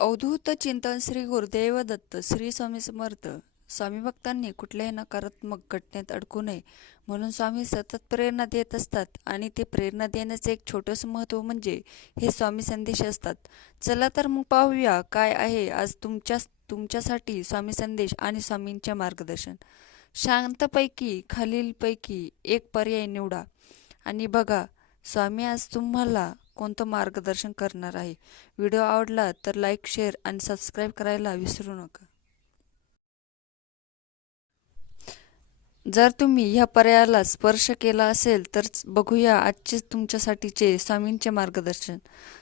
अवधूत चिंतन श्री गुरुदेव दत्त श्री स्वामी समर्थ. स्वामी भक्तांनी कुठल्याही नकारात्मक घटनेत अडकू नये म्हणून स्वामी सतत प्रेरणा देत असतात आणि ते प्रेरणा देण्याचं एक छोटंसं महत्त्व म्हणजे हे स्वामी संदेश असतात. चला तर मग पाहूया काय आहे आज तुमच्या तुमच्यासाठी स्वामी संदेश आणि स्वामींचे मार्गदर्शन. शांतपैकी खालीलपैकी एक पर्याय निवडा. आणि बघा स्वामी आज तुम्हाला कोणतं मार्गदर्शन करणार आहे? व्हिडिओ आवडला तर लाईक शेअर आणि सबस्क्राईब करायला विसरू नका. जर तुम्ही ह्या पर्यायाला स्पर्श केला असेल तर बघूया आजचे तुमच्यासाठीचे स्वामींचे मार्गदर्शन.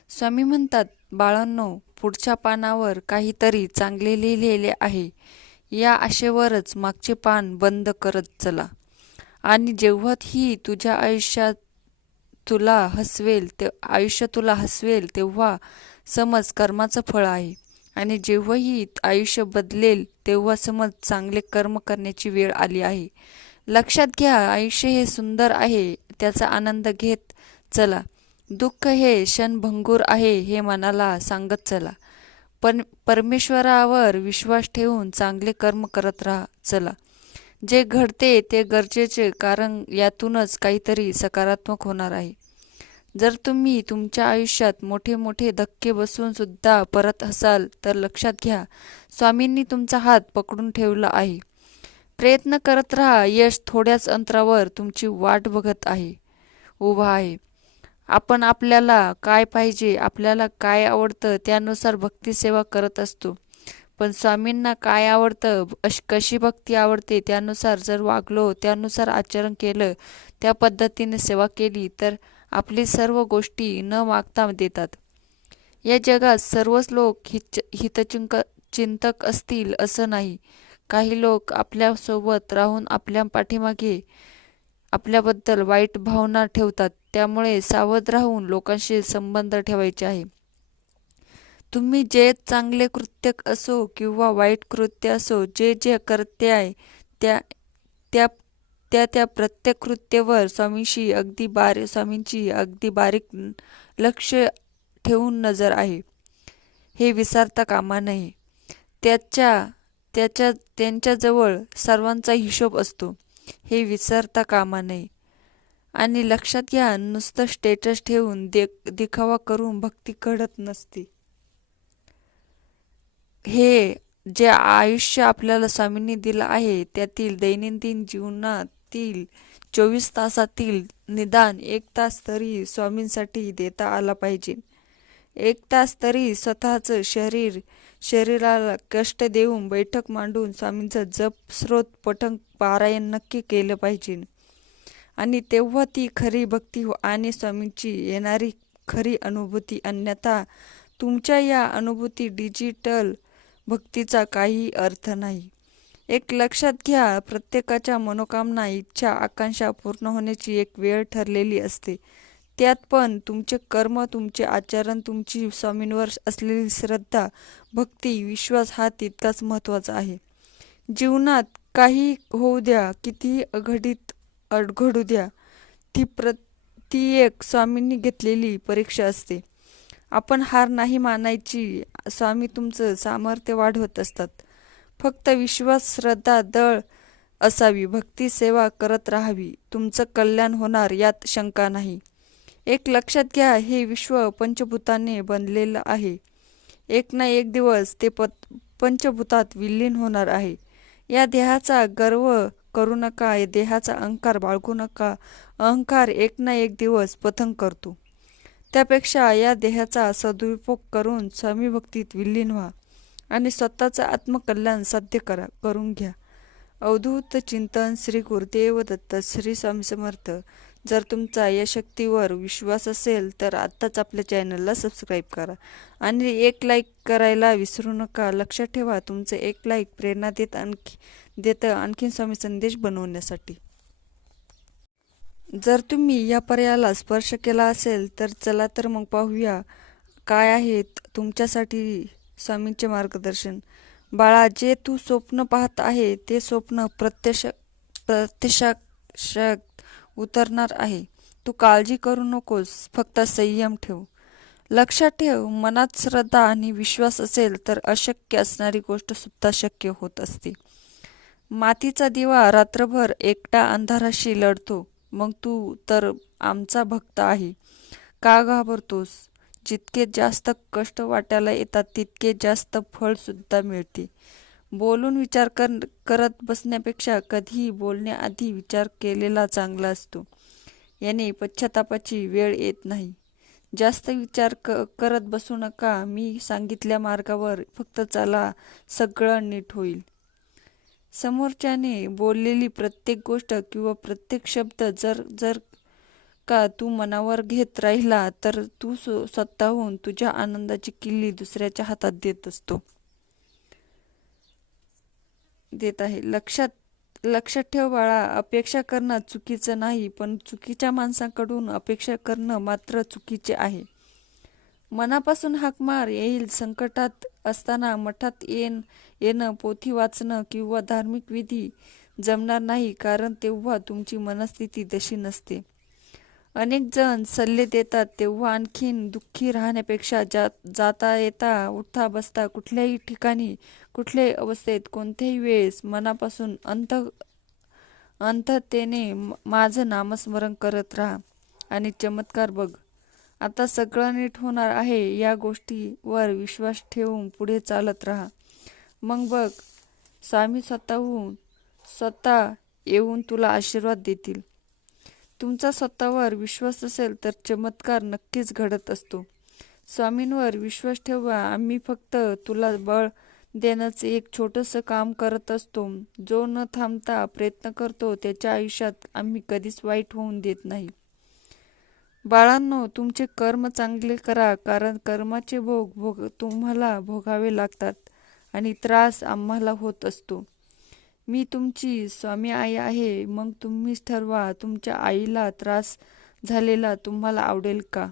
स्वामी म्हणतात बाळांनो पुढच्या पानावर काहीतरी चांगले लिहिलेले आहे. या आशेवरच मागचे पान बंद करत चला. आणि जेव्हा ही तुझ्या आयुष्यात तुला हसवेल ते आयुष्य तुला हसवेल तेव्हा समज कर्माचं फळ आहे. आणि जेव्हाही आयुष्य बदलेल तेव्हा समज चांगले कर्म करण्याची वेळ आली आहे. लक्षात घ्या आयुष्य हे सुंदर आहे त्याचा आनंद घेत चला. दुःख हे क्षणभंगूर आहे हे मनाला सांगत चला. पण परमेश्वरावर विश्वास ठेवून चांगले कर्म करत राहा चला. जे घडते ते गरजेचे कारण यातूनच काहीतरी सकारात्मक होणार आहे. जर तुम्ही तुमच्या आयुष्यात मोठे मोठे धक्के बसून सुद्धा परत असाल तर लक्षात घ्या स्वामींनी तुमचा हात पकडून ठेवला आहे. प्रयत्न करत राहा यश थोड्याच अंतरावर तुमची वाट बघत आहे. उभा आहे. आपण आपल्याला काय पाहिजे आपल्याला काय आवडतं त्यानुसार भक्तिसेवा करत असतो. पण स्वामींना काय आवडतं अश कशी भक्ती आवडते त्यानुसार जर वागलो त्यानुसार आचरण केलं त्या पद्धतीने सेवा केली तर आपली सर्व गोष्टी न मागता देतात. या जगात सर्वच लोक हित हितचिंक चिंतक असतील असं नाही. काही लोक आपल्यासोबत राहून आपल्या पाठीमागे आपल्याबद्दल वाईट भावना ठेवतात. त्यामुळे सावध राहून लोकांशी संबंध ठेवायचे आहे. तुम्ही जे चांगले कृत्य असो किंवा वाईट कृत्य असो जे जे करते आहे त्या त्या त्या त्या प्रत्येक कृत्यवर स्वामींशी अगदी बारीक स्वामींची अगदी बारीक लक्ष ठेवून नजर आहे. हे विसरता कामा नये. त्याच्या त्याच्या त्यांच्याजवळ सर्वांचा हिशोब असतो. हे विसरता कामा नये. आणि लक्षात घ्या नुसतं स्टेटस ठेवून दे दिखावा करून भक्ती घडत नसते. हे जे आयुष्य आपल्याला स्वामींनी दिलं आहे त्यातील दैनंदिन जीवनात जीवनातील चोवीस तासातील निदान एक तास तरी स्वामींसाठी देता आला पाहिजे. एक तास तरी स्वतःचं शरीर शरीराला कष्ट देऊन बैठक मांडून स्वामींचं जप स्रोत पठंग पारायण नक्की केलं पाहिजे. आणि तेव्हा ती खरी भक्ती हो आणि स्वामींची येणारी खरी अनुभूती अन्यथा तुमच्या या अनुभूती डिजिटल भक्तीचा काही अर्थ नाही. एक लक्षात घ्या प्रत्येकाच्या मनोकामना इच्छा आकांक्षा पूर्ण होण्याची एक वेळ ठरलेली असते. त्यात पण तुमचे कर्म तुमचे आचरण तुमची स्वामींवर असलेली श्रद्धा भक्ती विश्वास हा तितकाच महत्त्वाचा आहे. जीवनात काही होऊ द्या कितीही अघडीत अडघडू द्या ती प्र ती एक स्वामींनी घेतलेली परीक्षा असते. आपण हार नाही मानायची स्वामी तुमचं सामर्थ्य वाढवत असतात. फक्त विश्वास श्रद्धा दळ असावी. भक्ती सेवा करत राहावी. तुमचं कल्याण होणार यात शंका नाही. एक लक्षात घ्या हे विश्व पंचभूताने बनलेलं आहे. एक ना एक दिवस ते प पंचभूतात विलीन होणार आहे. या देहाचा गर्व करू नका या देहाचा अहंकार बाळगू नका. अहंकार एक ना एक दिवस पथन करतो. त्यापेक्षा या देहाचा सदुपयोग करून स्वामी भक्तीत विलीन व्हा. आणि स्वतःचं आत्मकल्याण साध्य करा करून घ्या. अवधूत चिंतन श्री गुरुदेव दत्त श्री स्वामी समर्थ. जर तुमचा या शक्तीवर विश्वास असेल तर आत्ताच आपल्या चॅनलला सबस्क्राईब करा. आणि एक लाईक करायला विसरू नका. लक्षात ठेवा तुमचं एक लाईक प्रेरणा देत आणखी देतं आणखीन स्वामी संदेश बनवण्यासाठी. जर तुम्ही या पर्यायाला स्पर्श केला असेल तर चला तर मग पाहूया काय आहेत तुमच्यासाठी स्वामींचे मार्गदर्शन. बाळा जे तू स्वप्न पाहत आहे ते स्वप्न प्रत्यक्ष प्रत्यक्षात उतरणार आहे. तू काळजी करू नकोस फक्त संयम ठेव. लक्षात ठेव मनात श्रद्धा आणि विश्वास असेल तर अशक्य असणारी गोष्ट सुद्धा शक्य होत असते. मातीचा दिवा रात्रभर एकटा अंधाराशी लढतो मग तू तर आमचा भक्त आहे. का घाबरतोस? जितके जास्त कष्ट वाट्याला येतात तितके जास्त फळसुद्धा मिळते. बोलून विचार कर करत बसण्यापेक्षा कधीही बोलण्याआधी विचार केलेला चांगला असतो. याने पश्चातापाची वेळ येत नाही. जास्त विचार क करत बसू नका. मी सांगितल्या मार्गावर फक्त चला सगळं नीट होईल. समोरच्याने बोललेली प्रत्येक गोष्ट किंवा प्रत्येक शब्द जर जर का तू मनावर घेत राहिला तर तू स्वतःहून तुझ्या आनंदाची किल्ली दुसऱ्याच्या हातात देत असतो. देत आहे. लक्षात लक्षात ठेव बाळा अपेक्षा करणं चुकीचं नाही पण चुकीच्या माणसाकडून अपेक्षा करणं मात्र चुकीचे आहे. मनापासून हाक मार येईल संकटात असताना मठात येण येणं पोथी वाचणं किंवा धार्मिक विधी जमणार नाही कारण तेव्हा तुमची मनस्थिती तशी नसते. अनेक जण सल्ले देतात तेव्हा आणखीन दुःखी राहण्यापेक्षा जा जाता येता उठता बसता कुठल्याही ठिकाणी कुठल्याही अवस्थेत कोणत्याही वेळेस मनापासून अंत अंततेने माझं नामस्मरण करत राहा आणि चमत्कार बघ. आता सगळं नीट होणार आहे या गोष्टीवर विश्वास ठेवून पुढे चालत राहा. मग बघ स्वामी स्वतःहून स्वतः येऊन तुला आशीर्वाद देतील. तुमचा स्वतःवर विश्वास असेल तर चमत्कार नक्कीच घडत असतो. स्वामींवर विश्वास ठेवा. आम्ही फक्त तुला बळ देण्याचं एक छोटंसं काम करत असतो. जो न थांबता प्रयत्न करतो त्याच्या आयुष्यात आम्ही कधीच वाईट होऊन देत नाही. बाळांनो तुमचे कर्म चांगले करा कारण कर्माचे भोग भोग तुम्हाला भोगावे लागतात आणि त्रास आम्हाला होत असतो. मी तुमची स्वामी आई आहे मग तुम्हीच ठरवा तुमच्या आईला त्रास झालेला तुम्हाला आवडेल का?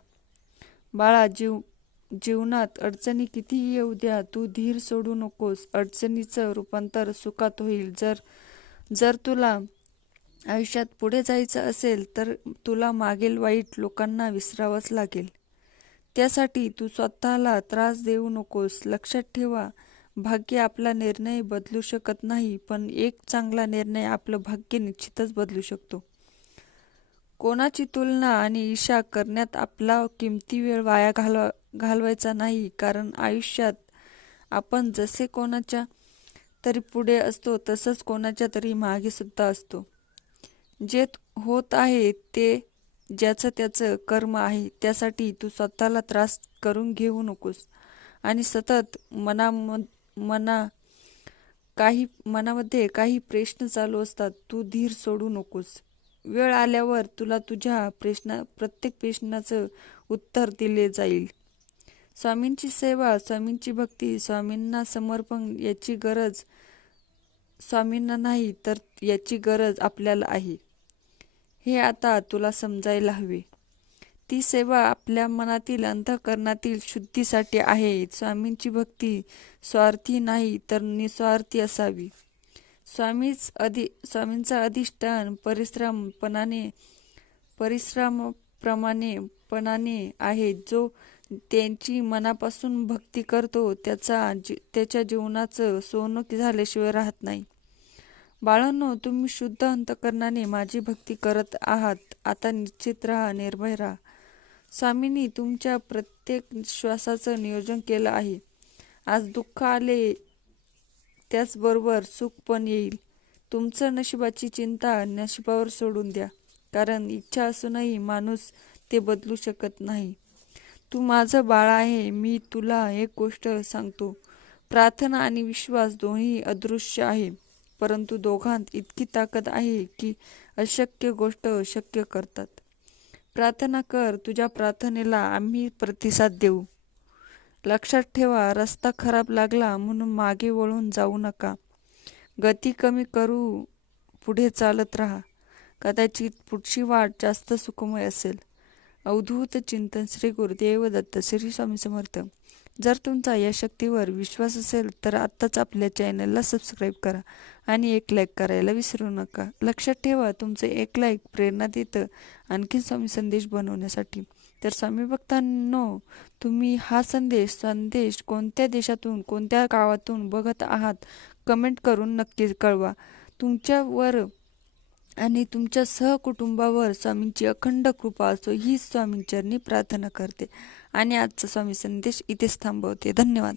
बाळा जीव जीवनात अडचणी कितीही येऊ द्या तू धीर सोडू नकोस. अडचणीचं रूपांतर सुखात होईल. जर जर तुला आयुष्यात पुढे जायचं असेल तर तुला मागील वाईट लोकांना विसरावंच लागेल. त्यासाठी तू स्वतःला त्रास देऊ नकोस. लक्षात ठेवा भाग्य आपला निर्णय बदलू शकत नाही पण एक चांगला निर्णय आपलं भाग्य निश्चितच बदलू शकतो. कोणाची तुलना आणि ईशा करण्यात आपला किमती वेळ वाया घालवा घालवायचा नाही कारण आयुष्यात आपण जसे कोणाच्या तरी पुढे असतो तसंच कोणाच्या तरी मागे सुद्धा असतो. जे होत आहे ते ज्याचं त्याचं कर्म आहे त्यासाठी तू स्वतःला त्रास करून घेऊ नकोस. आणि सतत मनाम मना काही मनामध्ये काही प्रश्न चालू असतात तू धीर सोडू नकोस. वेळ आल्यावर तुला तुझ्या प्रश्ना प्रत्येक प्रश्नाचं उत्तर दिले जाईल. स्वामींची सेवा स्वामींची भक्ती स्वामींना समर्पण याची गरज स्वामींना नाही तर याची गरज आपल्याला आहे. हे आता तुला समजायला हवे. ती सेवा आपल्या मनातील अंतःकरणातील शुद्धीसाठी आहे. स्वामींची भक्ती स्वार्थी नाही तर निस्वार्थी असावी. स्वामीच अधि स्वामींचा अधिष्ठान परिश्रमपणाने परिश्रमप्रमाणे पणाने आहे. जो त्यांची मनापासून भक्ती करतो त्याचा जी त्याच्या जीवनाचं सोनं झाल्याशिवाय राहत नाही. बाळांनो तुम्ही शुद्ध अंतकरणाने माझी भक्ती करत आहात. आता निश्चित राहा निर्भय राहा. स्वामींनी तुमच्या प्रत्येक श्वासाचं नियोजन केलं आहे. आज दुःख आले त्याचबरोबर सुख पण येईल. तुमचं नशिबाची चिंता नशिबावर सोडून द्या कारण इच्छा असूनही माणूस ते बदलू शकत नाही. तू माझं बाळ आहे मी तुला एक गोष्ट सांगतो. प्रार्थना आणि विश्वास दोन्ही अदृश्य आहे परंतु दोघांत इतकी ताकद आहे की अशक्य गोष्ट शक्य करतात. प्रार्थना कर तुझ्या प्रार्थनेला आम्ही प्रतिसाद देऊ. लक्षात ठेवा रस्ता खराब लागला म्हणून मागे वळून जाऊ नका. गती कमी करू पुढे चालत राहा. कदाचित पुढची वाट जास्त सुखमय असेल. अवधूत चिंतन श्री गुरुदेव दत्त श्री स्वामी समर्थ. जर तुमचा या शक्तीवर विश्वास असेल तर आत्ताच आपल्या चॅनलला सबस्क्राईब करा आणि एक लाईक करायला विसरू नका. लक्षात ठेवा तुमचे एक लाईक प्रेरणा देतं आणखी स्वामी संदेश बनवण्यासाठी. तर स्वामी भक्तांनो तुम्ही हा संदेश संदेश कोणत्या देशातून कोणत्या गावातून बघत आहात कमेंट करून नक्कीच कळवा. तुमच्यावर आणि तुमच्या सहकुटुंबावर स्वामींची अखंड कृपा असो ही स्वामींचरणी प्रार्थना करते. आणि आजचा स्वामी संदेश इथेच थांबवते. धन्यवाद.